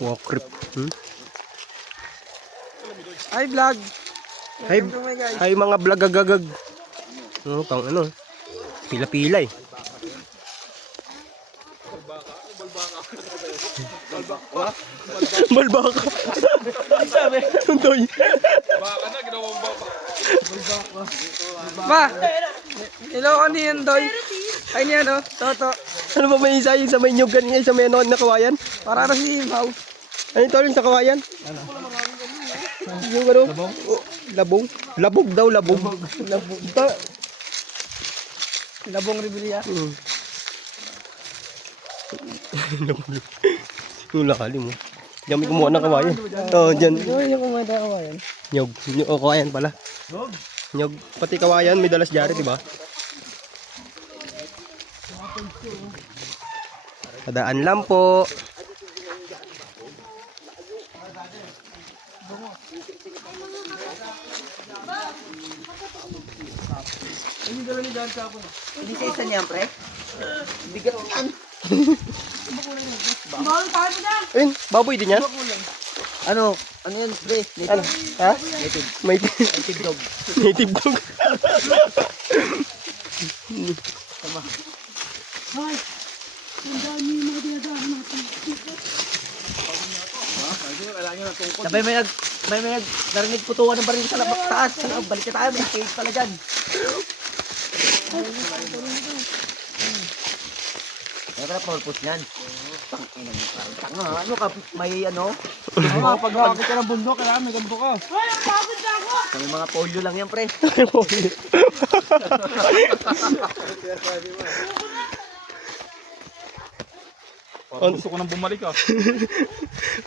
Wow, creep. Hi vlog. Hi, Welcome to my guys. hi mga vlog-agagag. Pang ano, pila-pila eh. Balbaka. Sabi, Toy. Baka na, ginawang baka. Ma. Hello ano yan Doy? Ay niya no? Toto. Ano ba may isa yung sa may nyug kanina, sa may ano na kawayan? Para na si Mau. Ano ito yung sa kawayan? Ano? Yung ano? Labong? Oh, labong? Labog daw, labog. Labog. Labong Rebilla. Yung lakali mo. Diyan may kumuha ng kawayan. Oo, dyan. Ano yung kumanda ko yan? Nyog. O, kawayan pala. Nyog. Pati kawayan, may dalas jari, diba? Padaan lang po. Hindi sa isa niyan pre? Bigat yan. Ayun, baboy din yan. Ano yan pre? Ano? Ha? May Native dog. native dog. Sabay may narinig putukan ng baril sa labak taas. Balik ka tayo, may cage pala dyan. Ano ka na purpose niyan? Tanga, ano ka, may ano? Pag nakakit ka ng bundok, kailangan may ganito ka. Kami mga polio lang yan pre. Parang gusto ko nang bumalik ah.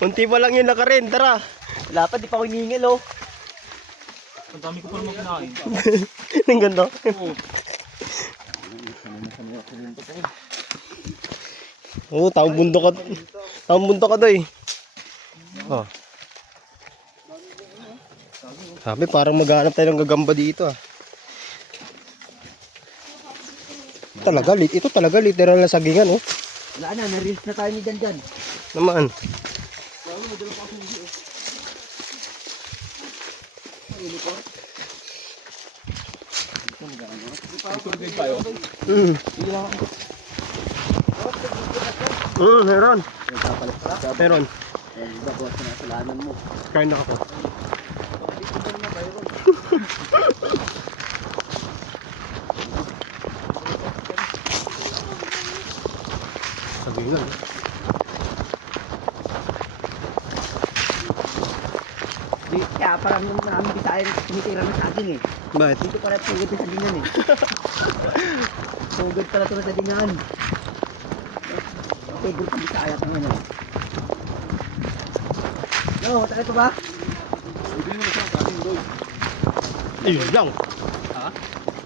Unti pa lang yun nakarin, tara. Wala pa, di pa ako hiningil oh. Ang dami ko pa naman kinain. Ang ganda. Oo. Oo, taong bundok ka. Taong bundok ka doy. Oh. Sabi parang maghanap tayo ng gagamba dito ah. Ito talaga literal na sagingan oh. Wala na, na-release na tayo ni Janjan. Naman. Mm. Meron. Meron. Babawas na kasalanan mo. Kain na ako. Sagingan. Kaya parang nung namin Bisaya tumitira ng saging eh. Bakit? Dito pala pugod sa sagingan eh. Pugod pala ito sa sagingan. Pugod sa Bisaya ito nga. No, taka ito ba? Ayun lang. Ha?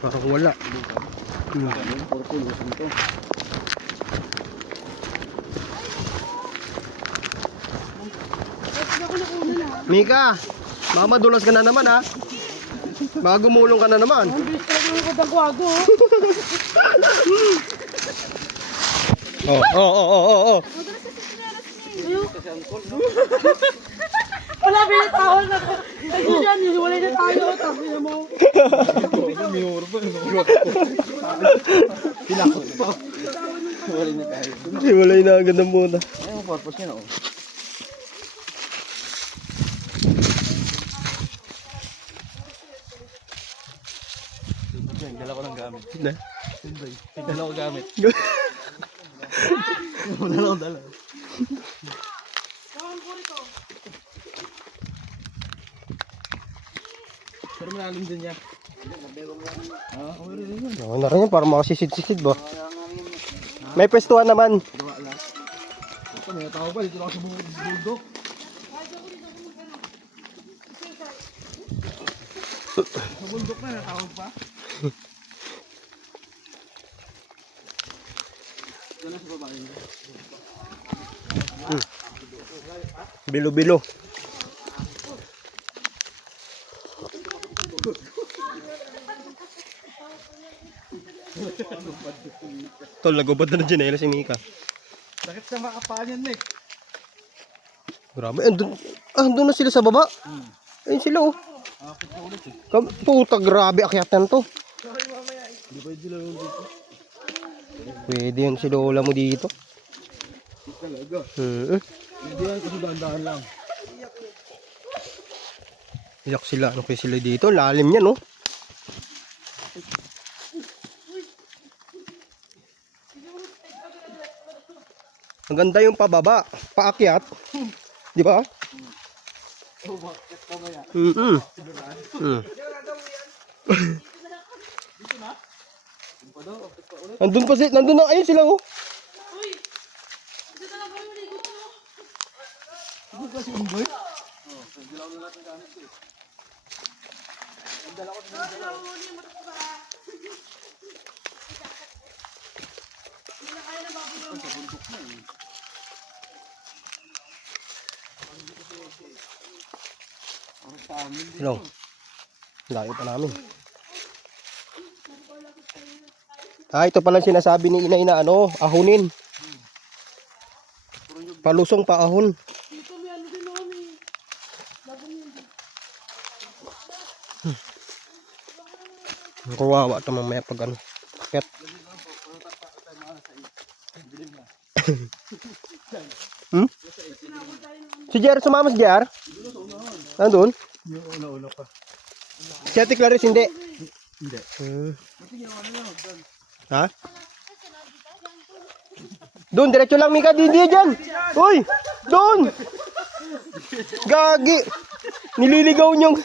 Parang wala. Purple, usang ito. Mika, baka madulas ka na naman ha. Baka gumulong ka na naman. Oh. Wala, binatawal na ko. Kasi dyan, hiwalay na tayo. Tapos na mo. Hiwalay na agad ng muna. Ano yung purpose niya no? Dala ko ng gamit. Na? Dala ko gamit. Dala. Pero malalim din niya. Oo na rin yan, parang makasisid-sisid ba? May pwestuhan naman. Ito, may tao ba? Dito lang sa bundok. Sa bundok na, natawag pa. Diyan na sa babae. Bilo-bilo. Tol, nagubad na ng Janela si Mika. Sakit sa makapaan yan, Nick. Grabe, andun na sila sa baba. Ayun sila oh. Puta, grabe akyatan to. Hindi pwede sila yung dito. Pwede yun si Lola mo dito. Talaga. Hindi yan kasi dahan-dahan lang. Iyak sila, ano kayo sila dito? Lalim yan oh. Ang ganda yung pababa, paakyat. Di ba? Mm. Nandun na, ayun sila oh. Hello. Layo pa namin. Ito pala sinasabi ni inay na ano, ahunin. Palusong pa ahon. Kawawa ito mamaya pag ano. Ket. Si Jer, sumama si Jer? Nandun? Yung una-una pa. Si Ate Clarice hindi? Hindi. Ha? Doon, diretso lang Mika, di dyan. Uy, doon. Gagi. Nililigaw niyong.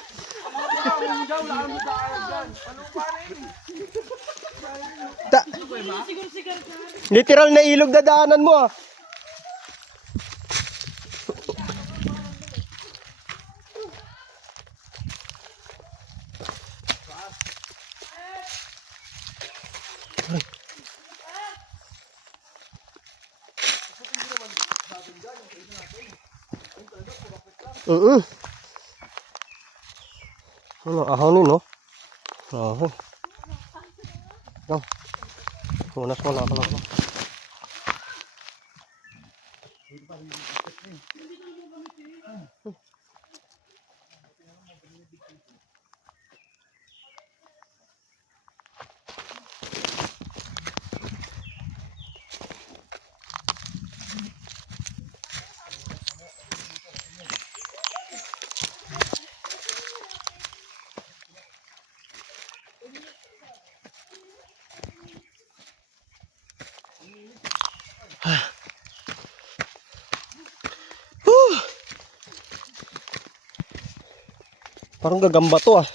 Literal na ilog dadaanan mo ah. Ano, ahonin no? Ahon. No. Unas mo na ako na. Parang gagamba to ah.